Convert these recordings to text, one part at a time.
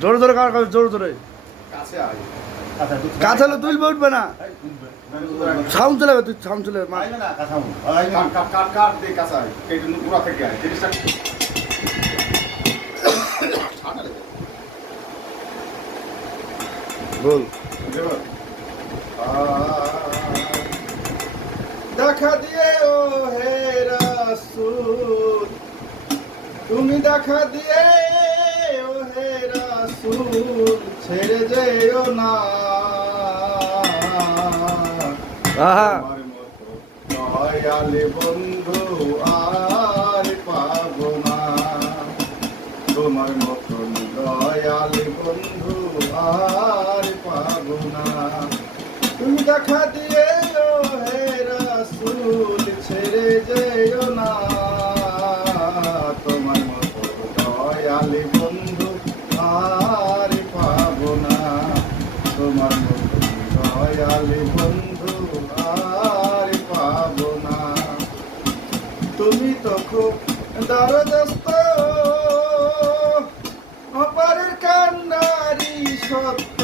জোরে জোরে কার জোরে জোরে কাছে আয় কাছে হলে তুলবে উঠবে না সাউন্ড চলে যাবে তুই সাউন্ড চলে যাবে কাট কাট কাট দে কাছে আয় কেটে পুরা থেকে আয় জিনিসটা বল দেখা দিয়ে ও হে রাসূল তুমি দেখা দিয়ে ও হে রাসূল ছেড়ে যেও না আহা তোমার মতো দয়াল বন্ধু আর পাবো না তোমার মতো দয়াল বন্ধু আর পাবো না তুমি দেখা দিয়ে ও হে রাসূল ছেড়ে যেও না তোমার মতো দয়াল বন্ধু আর পাবো না তোমার মতো দয়াল বন্ধু আর পাবো না তুমি তো খুব দরদস্ত অপারের কান্নারি সত্য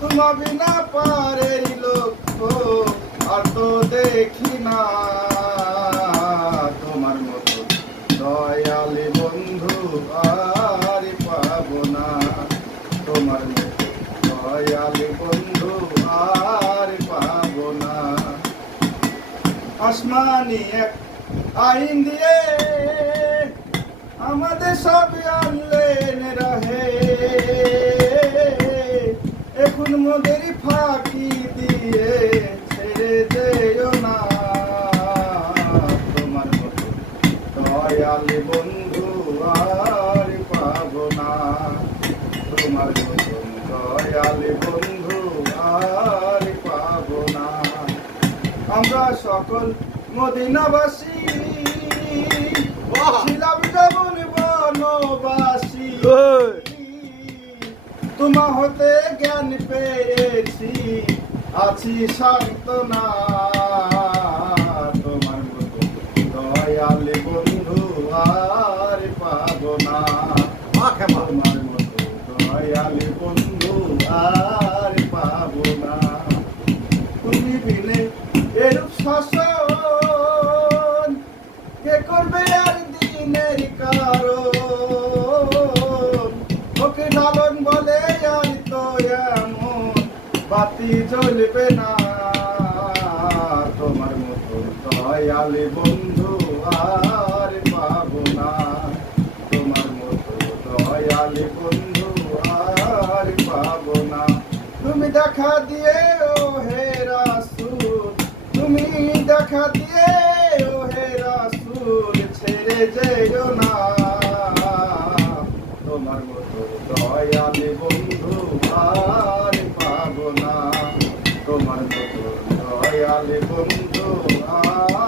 তোমা বিনা পারের লক্ষ্য আর তো দেখি না তোমার মতো দয়াল বন্ধু আর পাবো না তোমার মতো দয়াল বন্ধু আর পাবো না আসমানি এক আইন দিয়ে আমাদের সব আনলেন রহে এখন মোদের ফাঁকি দিয়ে ছেড়ে যেও না তোমার মতো দয়াল বন্ধু আর পাবো না তোমার মতো দয়াল বন্ধু আর পাবো না আমরা সকল মদিনাবাসী ছিলাম যেমন বনবাসী তোমা হতে জ্ঞান পেয়েছি আছি সান্ত্বনা তোমার মতো দয়াল বন্ধু আর পাবো না তোমার মতো দয়াল বন্ধু আর পাবো না তুমি বিনে এরূপ শাসন কে করবে আর দিনের কারণ ওকে লালন বলে আর তো এমন বাতি জ্বলবে না তোমার মতো দয়াল বন্ধু আর পাবো না তোমার মতো দয়াল বন্ধু আর পাবো না তুমি দেখা দিয়ে ও হে রাসূল তুমি দেখা দিয়ে ও হে রাসূল ছেড়ে যেও না তোমার মতো দয়াল বন্ধু আর পাবো না তোমার মতো দয়াল বন্ধু আর